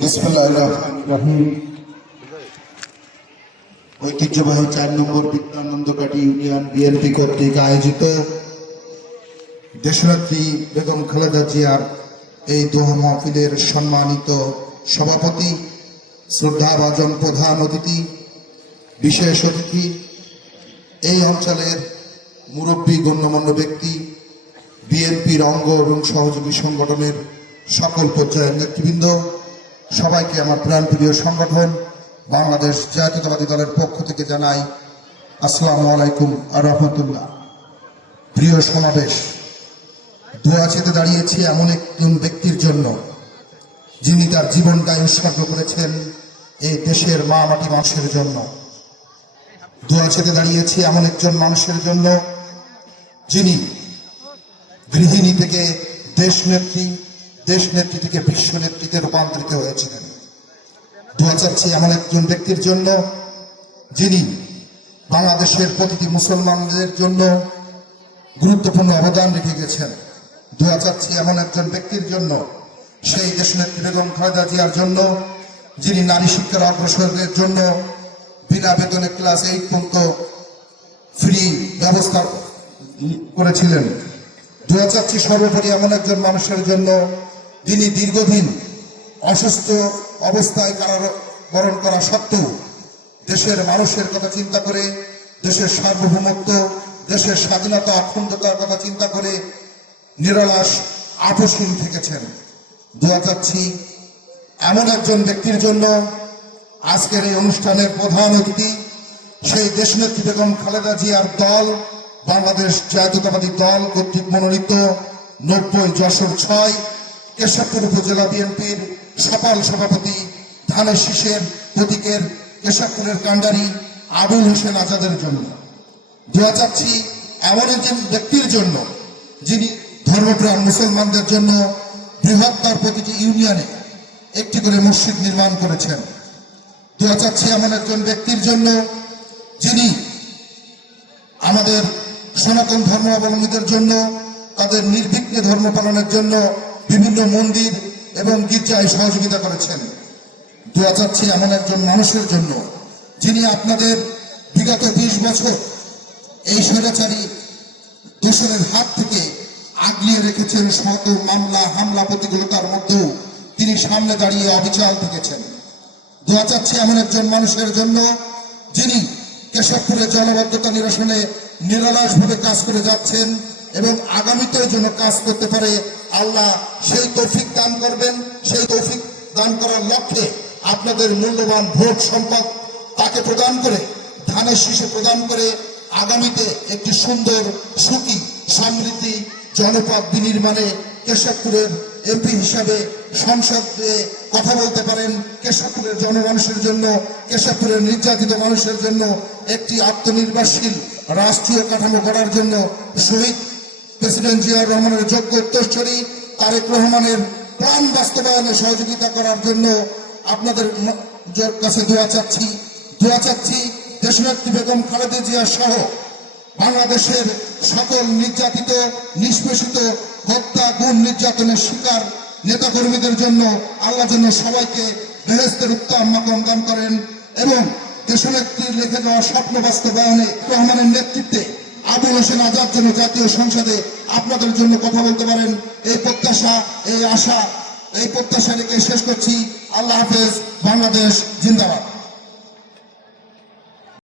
বিসমিল্লাহির রহমানির রহিম। ঐতিহ্যবাহী 4 নম্বর বিদ্যানন্দকাটি ইউনিয়ন বিএনপি কর্তৃক আয়োজিত দেশনেত্রী বেগম খালেদা জিয়ার এই দোয়া মাহফিলের সম্মানিত সভাপতি, শ্রদ্ধাভাজন প্রধান অতিথি, বিশেষ অতিথি, এই অঞ্চলের মুরব্বী গণ্যমান্য ব্যক্তি, বিএনপির অঙ্গ এবং সহযোগী সংগঠনের সকল পর্যায়ের নেতৃবৃন্দ, সবাইকে আমার প্রাণপ্রিয় সংগঠন বাংলাদেশ জাতীয়তাবাদী দলের পক্ষ থেকে জানাই আসসালামু আলাইকুম ওয়া রাহমাতুল্লাহ। প্রিয় সমাবেশ, দোয়া চেতে দাঁড়িয়েছি এমন একজন ব্যক্তির জন্য যিনি তার জীবনটাই উৎসর্গ করেছেন এই দেশের মা মাটি মানুষের জন্য। দোয়া চেতে দাঁড়িয়েছি এমন একজন মানুষের জন্য যিনি গৃহিণী থেকে দেশনেত্রী থেকে বিশ্ব নেতৃত্বে রূপান্তরিত হয়েছিলেন। দোয়া চাচ্ছি এমন একজন ব্যক্তির জন্য যিনি বাংলাদেশের প্রতিটি মুসলমানদের জন্য গুরুত্বপূর্ণ অবদান রেখে গেছেন। দোয়া চাচ্ছি এমন একজন ব্যক্তির জন্য, সেই দেশনেত্রী বেগম খালেদা জিয়ার জন্য, যিনি নারী শিক্ষার অগ্রসরের জন্য বিনা বেতনে ক্লাস 8 পর্যন্ত ফ্রি ব্যবস্থা করেছিলেন। দোয়া চাচ্ছি সর্বোপরি এমন একজন মানুষের জন্য যিনি দীর্ঘদিন অসুস্থ অবস্থায় কারাবরণ করা সত্ত্বেও দেশের মানুষের কথা চিন্তা করে, দেশের সার্বভৌমত্ব, দেশের স্বাধীনতা অখণ্ডতার কথা চিন্তা করে নিরলস আপোষহীন থেকেছেন। দোয়া চাচ্ছি এমন একজন ব্যক্তির জন্য, আজকের এই অনুষ্ঠানের প্রধান অতিথি সেই দেশনেত্রী বেগম খালেদা জিয়ার দল, বাংলাদেশ জাতীয়তাবাদী দল কর্তৃক মনোনীত 90 যশোর 6 কেশবপুর উপজেলা বিএনপির সফল সভাপতি, ধানের শীষের প্রতীকের কেশবপুরের কান্ডারি আবুল হোসেন আজাদের জন্য। দোয়া চাচ্ছি এমন একজন ব্যক্তির জন্য যিনি ধর্মপ্রাণ মুসলমানদের জন্য বৃহত্তর প্রতিটি ইউনিয়নে একটি করে মসজিদ নির্মাণ করেছেন। দোয়া চাচ্ছি এমন একজন ব্যক্তির জন্য যিনি আমাদের সনাতন ধর্মাবলম্বীদের জন্য তাদের নির্বিঘ্নে ধর্ম পালনের জন্য বিভিন্ন মন্দির এবং গির্জায় সহযোগিতা করেছেন। দোয়া চাচ্ছি এমন একজন মানুষের জন্য যিনি আপনাদের বিগত 20 বছর এই স্বৈরাচারী দূষণের হাত থেকে আগলিয়ে রেখেছেন। শত মামলা হামলা প্রতিকূলতার মধ্যেও তিনি সামনে দাঁড়িয়ে অবিচল থেকেছেন। দোয়া চাচ্ছি এমন একজন মানুষের জন্য যিনি কেশবপুরের জলবদ্ধতা নিরসনে নিরলসভাবে কাজ করে যাচ্ছেন এবং আগামীতে জন্য কাজ করতে পারে আল্লাহ সেই তৌফিক দান করবেন। সেই তৌফিক দান করার লক্ষ্যে আপনাদের মূল্যবান ভোট সম্পদ তাকে প্রদান করে, ধানের শীষে প্রদান করে আগামীতে একটি সুন্দর সুখী সমৃদ্ধি জনপদ বিনির্মাণে কেশবপুরের এমপি হিসাবে সংসদে কথা বলতে পারেন। কেশবপুরের জনমানুষের জন্য, কেশবপুরের নির্যাতিত মানুষের জন্য একটি আত্মনির্ভরশীল রাষ্ট্রীয় কাঠামো গড়ার জন্য শহীদ প্রেসিডেন্ট জিয়াউর রহমানের যোগ্য উত্তরসূরি তারেক রহমানের প্রাণ বাস্তবায়নে সহযোগিতা করার জন্য আপনাদের কাছে দোয়া চাচ্ছি দেশনেত্রী বেগম খালেদা জিয়া সহ বাংলাদেশের সকল নির্যাতিত, নিষ্পেষিত, হত্যা, গুম, নির্যাতনের শিকার নেতাকর্মীদের জন্য আল্লাহ যেন সবাইকে বেহেশতের উত্তম মাকাম দান করেন এবং দেশনেত্রীর লিখে যাওয়া স্বপ্ন বাস্তবায়নে রহমানের নেতৃত্বে আবুল হোসেন আজাদ যেন জাতীয় সংসদে আপনাদের জন্য কথা বলতে পারেন। এই প্রত্যাশা, এই আশা, এই প্রত্যাশা রেখে শেষ করছি। আল্লাহ হাফেজ। বাংলাদেশ জিন্দাবাদ।